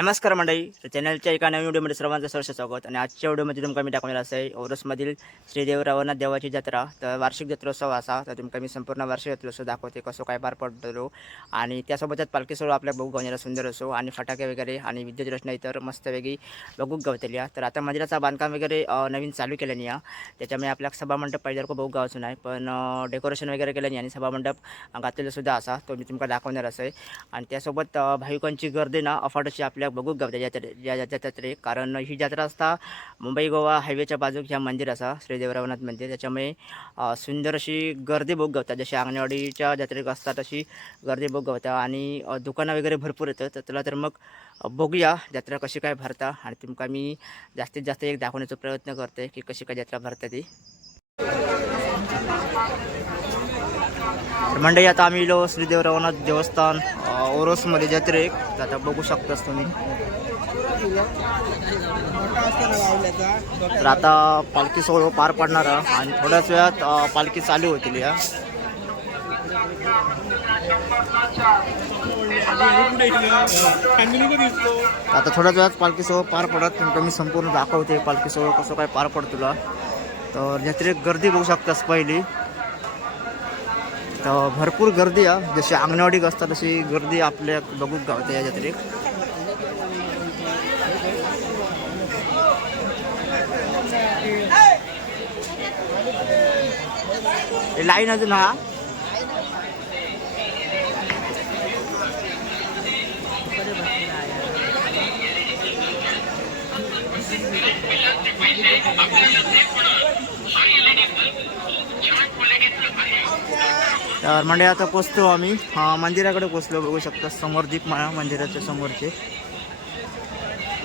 नमस्कार मंडळी. तर चॅनलच्या एका नवीन व्हिडिओमध्ये सर्वांचं सहर्ष स्वागत. आणि आजच्या व्हिडिओमध्ये तुमका मी दाखवणार असं आहे औरसमधील श्रीदेव रवनाथ देवाची जत्रा तर वार्षिक जत्रोत्सव असा. तर तुमका मी संपूर्ण वार्षिक जत्रोत्सव दाखवते कसं काय पार पडतो आणि त्यासोबतच पालखी सोहळा आपल्या बघू गावण्याला सुंदर असो आणि फटाके वगैरे आणि विद्युत रचना इतर मस्तपैकी बघू गावतली आहे. तर आता मंदिराचा बांधकाम वगैरे नवीन चालू केल्याने या. त्याच्यामुळे आपल्या सभामंडप पाहिजे बघू गावचं नाही पण डेकोरेशन वगैरे केल्याने आणि सभामंडप घातलेलं सुद्धा असा. तो मी तुमका दाखवणार असं आहे आणि त्यासोबत भाविकांची गर्दी ना अफाट अशी आपल्या बघूक गावता जत्रे या कारण ही जत्रा असता मुंबई गोवा हायवेच्या बाजूक ह्या मंदिर असा श्री देवरावनाथ मंदिर त्याच्यामुळे सुंदर अशी गर्दी बघू गावता जशी अंगणवाडीच्या जात्रेक असतात तशी गर्दी बघू गावता आणि दुकानं वगैरे भरपूर येतं तर तुला तर मग बघूया जत्रा कशी काय भरता आणि तुमका मी जास्तीत जास्त एक दाखवण्याचा प्रयत्न करते की कशी काय जत्रा भरता ती तर मंडळी आता आम्ही इलो श्रीदेव रवनाथ देवस्थान ओरोसमध्ये जत्रेक तर आता बघू शकतास तुम्ही. तर आता पालखी सोहळा पार पडणार आहे. आणि थोड्याच वेळात पालखी चालू होतील या. आता थोड्याच वेळात पालखी सोहळा पार पडत. तुमका मी संपूर्ण दाखवते पालखी सोहळा कसं काय पार पडत तुला तर जत्रेक गर्दी बघू शकतास पहिली. तर भरपूर गर्दी आहे. जशी अंगणवाडीक असतात तशी गर्दी आपल्या बघू गावते या जत्रेक लाईन अजून हा. तर म्हणजे आता पोचतो आम्ही. मंदिराकडे पोचलो बघू शकता समोर दीपमाळा मंदिराच्या समोरचे.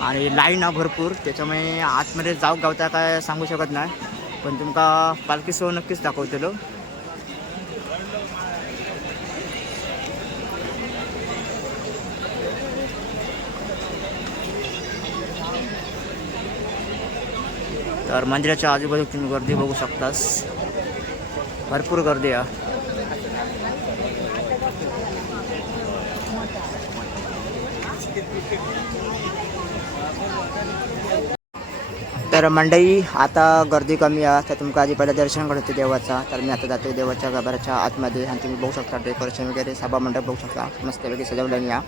आणि लाईन हा भरपूर. त्याच्यामुळे आतमध्ये जाऊ गावता काय सांगू शकत नाही. पण तुमका पालखी सो नक्कीच दाखवतलो. तर मंदिराच्या आजूबाजू तुम्ही गर्दी बघू शकतास. भरपूर गर्दी आहे. तर मंडई आता गर्दी कमी आहे तर तुमका आधी पहिलं दर्शन करतो देवाचा. तर मी आता जातो देवाच्या गाभाराच्या आतमध्ये आणि तुम्ही बघू शकता डेकोरेशन वगैरे सभा मंडप बघू शकता. मस्तपैकी सजवलं या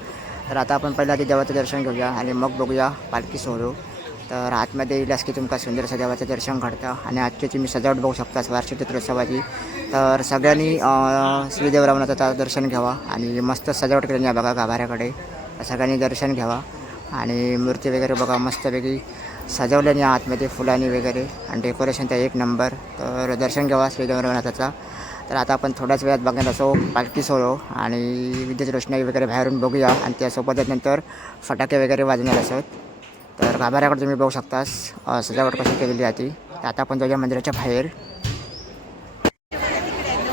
तर आता आपण पहिलं आधी देवाचं दर्शन घेऊया आणि मग बघूया पालखी सोडू. तर आतमध्ये येईलच की तुमका सुंदरसं देवाचं दर्शन घडतं आणि आजची तुम्ही सजावट बघू शकता वार्षिक चित्रोत्सवाची तर सगळ्यांनी श्रीदेवरावनाचं दर्शन घ्यावा आणि मस्त सजावट केली आहे बघा गाभाऱ्याकडे. सगळ्यांनी दर्शन घ्यावा. आणि मूर्ती वगैरे बघा मस्तपैकी सजवल्याने आतमध्ये फुलांनी वगैरे. आणि डेकोरेशन त्या एक नंबर तर दर्शन घ्यावा श्रीदेव तर आता आपण थोड्याच वेळात बघणार असो पालखी सोडो आणि विद्युत रोषणाई वगैरे बाहेरून बघूया. आणि त्यासोबतच नंतर फटाके वगैरे वाजणार असत तर गाभाऱ्याकडे तुम्ही बघू शकतास. सजावट कशी केलेली आहे ती. तर आता आपण जाऊया मंदिराच्या बाहेर.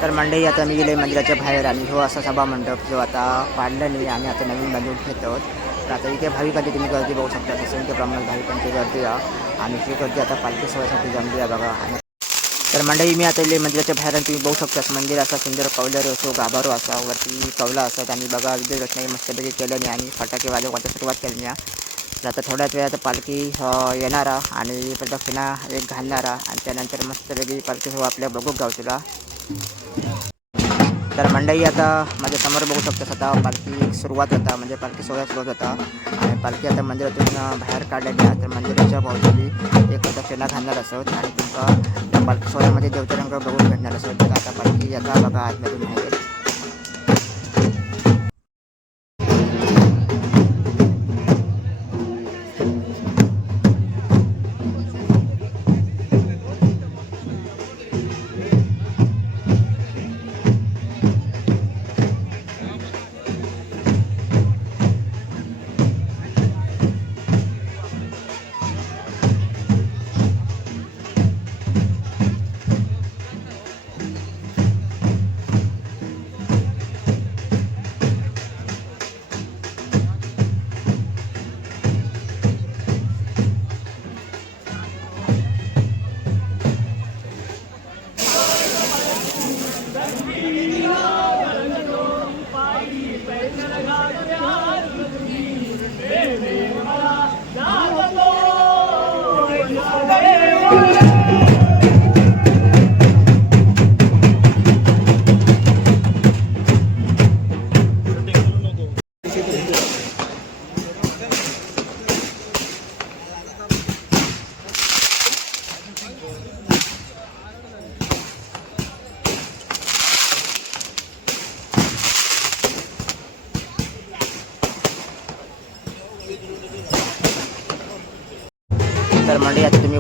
तर मंडळी आता मी गेले मंदिराच्या बाहेर आणि हो असा सभा मंडप जो आता पाडला नाही आम्ही आता नवीन बांधून घेतो तर आता इथे भाविकांची तुम्ही गर्दी बघू शकता. असंख्य प्रमाणात भाविकांची गर्दी या आणि ही गर्दी आता पालखी सोहळ्यासाठी जमली आहे बघा. आणि तर मंडळी मी आता इले मंदिराच्या बाहेर आणि तुम्ही बघू शकता. मंदिर असा सुंदर कौलर असो गाभारो असा वरती कौला असत आणि बघा विद्युत रचना मस्तपैकी केल्याने आणि फटाके वाजवण्याची सुरुवात केली आता थोड्याच वेळात पालखी येणार येणारा आणि प्रदक्षिणा एक घालणारा आणि त्यानंतर मस्तपैकी पालखी हो आपल्या बघू गावतीला तर मंडई आता माझ्यासमोर बघू शकतो आता पालखी सुरुवात होता म्हणजे पालखी सोहळा सुरुवात होता. आणि पालखी आता मंदिरातून बाहेर काढलेली तर मंदिराच्या भोवताली एक प्रदक्षिणा घालणार असत आणि तुमका पालखी सोहळ्यामध्ये देवतरंग बघून भेटणार असत. तर आता पालखी आता बघा आतमधून माहिती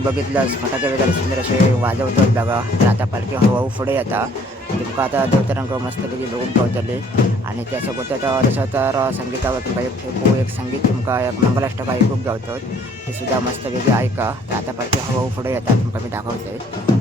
बघितलंस बघितलंच फटाके वगैरे सुंदर असे वाजवतात बघा. तर आता पालखी हळूहळू पुढे येता तुमका आता देवतरंग मस्तपैकी लोक पावतले. आणि त्यासोबतच आता जसं तर संगीतावर तुमका एक एक संगीत तुमका एक मंगलाष्टक ऐकूक गावतात. ते सुद्धा मस्तपैकी ऐका. तर आता पालखी हळूहळू पुढे येतात तुमका मी दाखवते.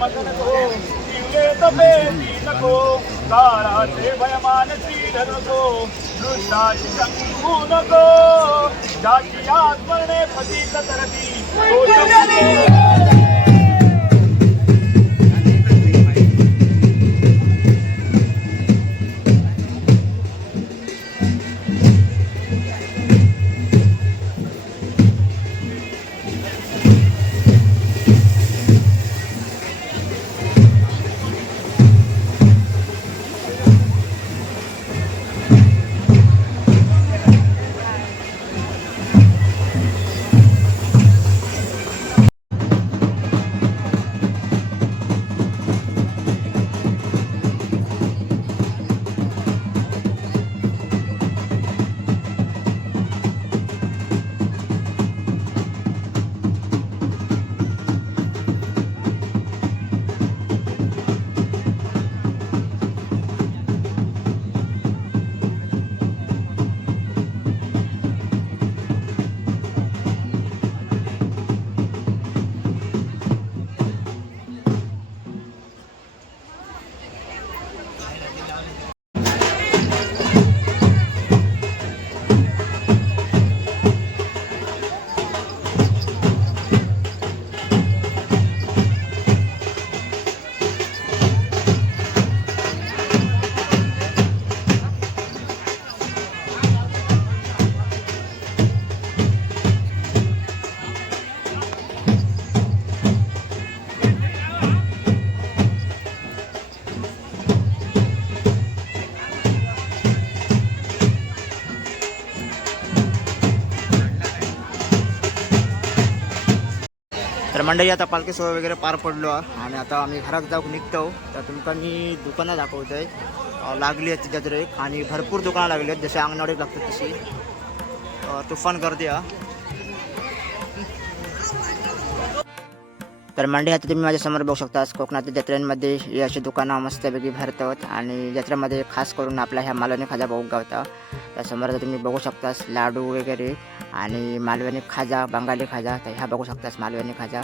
नको शिवले तपे नको भयमानसी नको दृष्टाची संगू नको जाती आत्मने पतित तरती मंडळी आता पालखी सोहळा वगैरे पार पडलो आणि आता आम्ही घरात जाऊन निघतो. तर तुमका मी दुकानं दाखवतोय. आहे लागली आहेत तिच्यात आणि भरपूर दुकानं लागली आहेत. जसे अंगणवाडी लागतात तशी. तुफान गर्दी आहे. तर मंडळी आता तुम्ही माझ्यासमोर बघू शकता कोकणातील जत्रेमध्ये ही अशी दुकानं मस्तपैकी भरतात आणि जत्रेमध्ये खास करून आपला ह्या मालवणी खाजा बघू गावता. त्यासमोर तुम्ही बघू शकतास लाडू वगैरे आणि मालवणी खाजा बंगाली खाजा तर ह्या बघू शकतास मालवणी खाजा.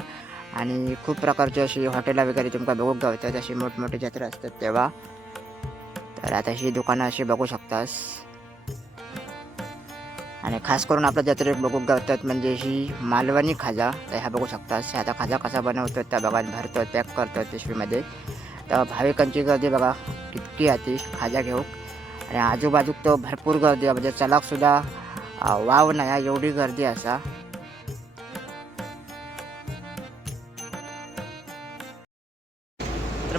आणि खूप प्रकारची अशी हॉटेलं वगैरे तुमका बघू गावतात अशी मोठमोठी जत्रा असतात तेव्हा. तर आता ही दुकानं अशी बघू शकतास. आणि खास करून आपल्या जत्रेत बघू गावतात म्हणजे ही मालवणी खाजा तर ह्या बघू शकतात आता खाजा कसा बनवतो त्या बघा भरतो पॅक करतो पिशवीमध्ये. तर भाविकांची गर्दी बघा कितकी आहे खाजा घेऊ. आणि आजूबाजूक तर भरपूर गर्दी आहे. म्हणजे चलाकसुद्धा वाव नाही आहे, एवढी गर्दी असा.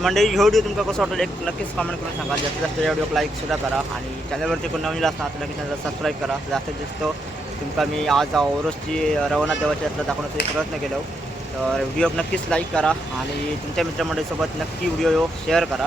मंडळी हे व्हिडिओ तुमका कसं वाटलं? एक नक्कीच कमेंट करून सांगा. जास्तीत जास्त या व्हिडिओ लाईक सुद्धा करा आणि चॅनलवरती कोण नवीन असणार तर नक्कीच चॅनलला सबस्क्राईब करा. जास्तीत जास्त तुमका मी आज ओरोसची रवाना देवाची यात्रा दाखवण्याचा प्रयत्न केलो. तर व्हिडिओ नक्कीच लाईक करा आणि तुमच्या मित्रमंडळीसोबत नक्की व्हिडिओ शेअर करा.